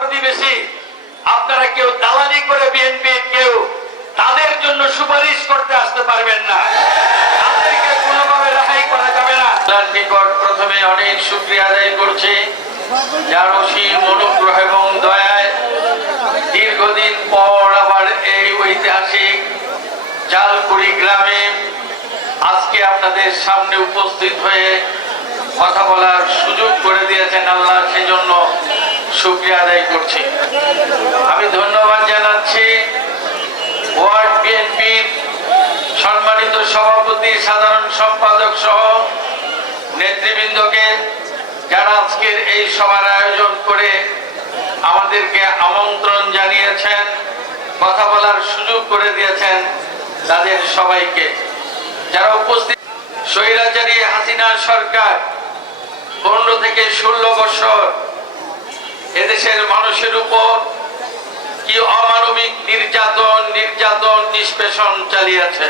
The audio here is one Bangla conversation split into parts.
প্রতিবেশী আপনারা কেউ দালালি করে বিএনপির কেউ তাদের জন্য সুপারিশ করতে আসতে পারবেন না, তাদেরকে কোনোভাবে রেহাই করা যাবে না। নিকট প্রথমে অনেক শুকরিয়া আদায় করছি, যার অসীম অনুগ্রহ এবং দয়ায় দীর্ঘদিন পর আবার এই ঐতিহাসিক জালকুড়ি গ্রামে আজকে আপনাদের সামনে উপস্থিত হয়ে কথা বলার সুযোগ করে দিয়েছেন আল্লাহ, সেজন্য শুকরিয়া আদায় করছি। আমি ধন্যবাদ জানাচ্ছি ওয়ার্ড বিএনপির সম্মানিত সভাপতি, সাধারণ সম্পাদক সহ নেতৃবৃন্দকে, যারা আজকের এই সভার আয়োজন করে আমাদেরকে আমন্ত্রণ জানিয়েছেন, কথা বলার সুযোগ করে দিয়েছেন, তাদের সবাইকে। যারা উপস্থিত, স্বৈরাচারী হাসিনা সরকার 15 থেকে 16 বছর এদেশের মানুষের উপর কি অমানবিক নির্যাতন নিষ্পেষণ চালিয়েছে।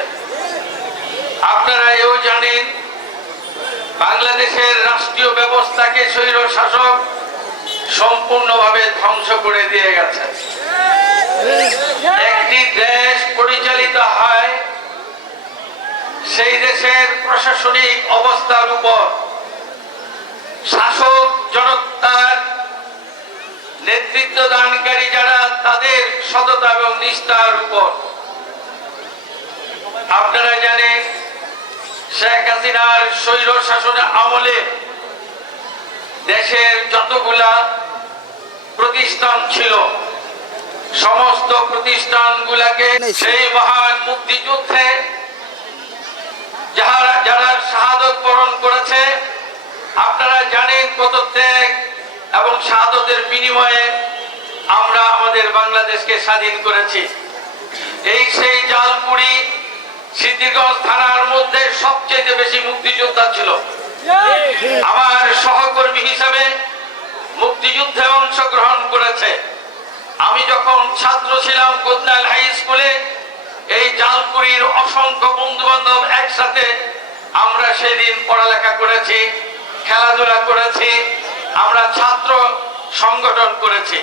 আপনারা এও জানেন, বাংলাদেশের রাষ্ট্রীয় ব্যবস্থাকে স্বৈর শাসক সম্পূর্ণভাবে ধ্বংস করে দিয়ে গেছে। একটি দেশ পরিচালিত হয় সেই দেশের প্রশাসনিক অবস্থার উপর, শাসক জনতার নেতৃত্ব দানকারী যারা, তাদের সততা এবং নিষ্ঠার উপর। আপনারা জানেন, শেখ হাসিনার স্বৈর শাসনের আমলে দেশের যতগুলা প্রতিষ্ঠান ছিল, সমস্ত প্রতিষ্ঠানগুলাকে সেই মহান মুক্তিযুদ্ধে যারা শাহাদত বরণ করেছে, আপনারা জানেন কত ত্যাগ এবং শাহাদতের বিনিময়ে আমরা আমাদের বাংলাদেশকে স্বাধীন করেছি। এই সেই জালকুড়ি সিদ্ধিরগঞ্জ থানার মধ্যে সবচেয়ে বেশি মুক্তিযোদ্ধা ছিল। আমার সহকর্মী হিসাবে মুক্তিযুদ্ধে অংশগ্রহণ করেছে। আমি যখন ছাত্র ছিলাম কোদনাল হাই স্কুলে, এই জালকুড়ির অসংখ্য বন্ধু বান্ধব একসাথে আমরা সেদিন পড়ালেখা করেছি, খেলাধুলা করেছি, আমরা ছাত্র সংগঠন করেছি।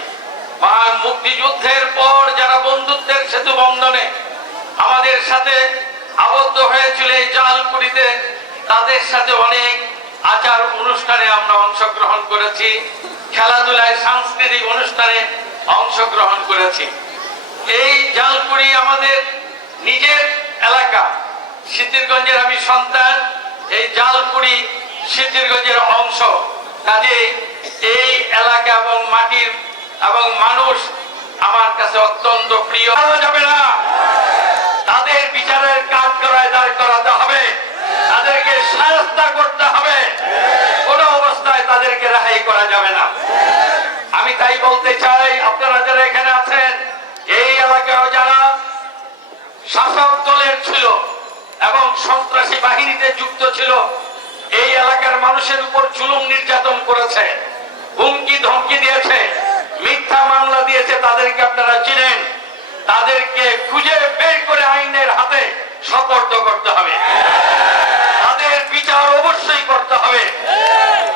মহান মুক্তিযুদ্ধের পর যারা বন্ধুত্বের সেতু বন্ধনে আমাদের সাথে আবদ্ধ হয়েছিল এই জালকুড়িতে, তাদের সাথে অনেক আচার অনুষ্ঠানে আমরা অংশগ্রহণ করেছি, খেলাধুলায় সাংস্কৃতিক অনুষ্ঠানে অংশগ্রহণ করেছি। এই জালকুড়ি আমাদের নিজের এলাকা, সিদ্ধিরগঞ্জের আমি সন্তান, এই জালকুড়ি সিদ্ধিরগঞ্জের অংশ। কাজে এই এলাকা এবং মাটির এবং মানুষ আমার কাছে অত্যন্ত প্রিয়। যাবে না, তাদের বিচারের কাজ দাঁড় করাতে হবে, তাদেরকে শাস্তি করতে হবে, কোনো অবস্থায় তাদেরকে রেহাই করা যাবে না। আমি তাই বলতে চাই, আপনারা যারা এখানে আছেন, এই এলাকায় যারা শাসক দলের ছিল এবং সন্ত্রাসী বাহিনীতে যুক্ত ছিল, এই এলাকার মানুষের উপর জুলুম নির্যাতন করেছে, হুমকি ধমকি দিয়েছে, মিথ্যা মামলা দিয়েছে, তাদেরকে আপনারা চিনেন। তাদেরকে খুঁজে বের করে আইনের হাতে সোপর্দ করতে হবে, তাদের বিচার অবশ্যই করতে হবে।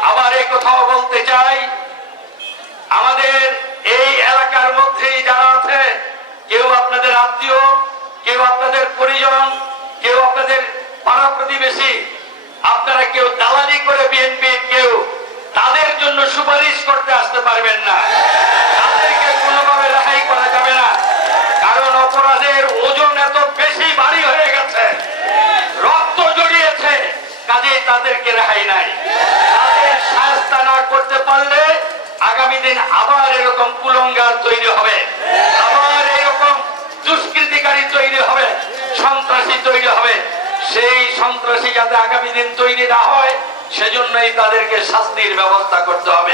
আবার এই কথাও বলতে চাই, আমাদের এই এলাকার মধ্যেই যারা আছে, কেউ আপনাদের আত্মীয়, কেউ আপনাদের পরিজন, কেউ আপনাদের পাড়া প্রতিবেশী, আপনারা কেউ দালালি করে বিএনপির কেউ তাদের জন্য সুপারিশ করতে আসতে পারবেন না, তাদেরকে কোনোভাবে রেহাই করা যাবে না। কারণ অপরাধের ওজন এত বেশি ভারী হয়ে গেছে, রক্ত জড়িয়েছে, কাজেই তাদেরকে রেহাই নাই। তাদের শাস্তি না করতে পারলে আগামী দিন আবার এরকম কুলঙ্গার তৈরি হবে, আবার এরকম দুষ্কৃতিকারী তৈরি হবে, সন্ত্রাসী তৈরি হবে। সেই সন্ত্রাসী যাতে আগামী দিন তৈরি না হয়, সেজন্যই তাদেরকে শাস্তির ব্যবস্থা করতে হবে।